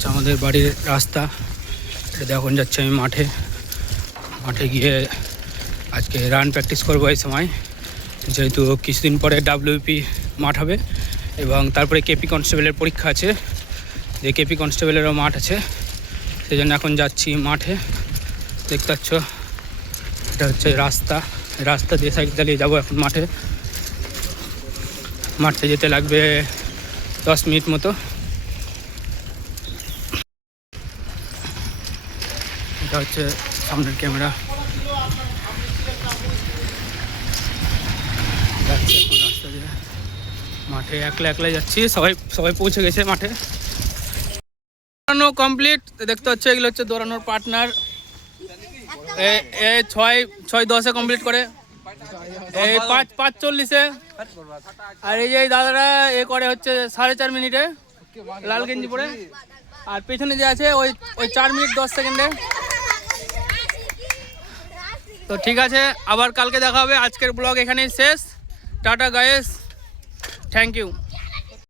হচ্ছে আমাদের বাড়ির রাস্তা। এটা এখন যাচ্ছে আমি মাঠে গিয়ে আজকে রান প্র্যাকটিস করবো এই সময়, যেহেতু কিছুদিন পরে WP মাঠ হবে এবং তারপরে KP কনস্টেবলের পরীক্ষা আছে, যে KP কনস্টেবলেরও মাঠ আছে, সেই জন্য এখন যাচ্ছি মাঠে। দেখতে পাচ্ছ এটা হচ্ছে রাস্তা দিয়ে সাইকেল চালিয়ে যাবো এখন মাঠে যেতে লাগবে 10 মিনিট মতো। এটা হচ্ছে সামনের ক্যামেরা। যাচ্ছি এখন রাস্তা দিয়ে মাঠে, একলা যাচ্ছি। সবাই পৌঁছে গেছে মাঠে। দৌড়ানো কমপ্লিট। দেখতে হচ্ছে এগুলো হচ্ছে দৌড়ানোর পার্টনার। 6:10-এ কমপ্লিট করে, এই 5:40-এ। আর এই যে দাদারা করে হচ্ছে 4.5 মিনিটে, লাল গেঞ্জি পরে। আর পেছনে যে আছে ওই 4 মিনিট 10 সেকেন্ডে। তো ঠিক আছে, আবার কালকে দেখা হবে। আজকের ব্লগ এখানেই শেষ। Tata guys, thank you.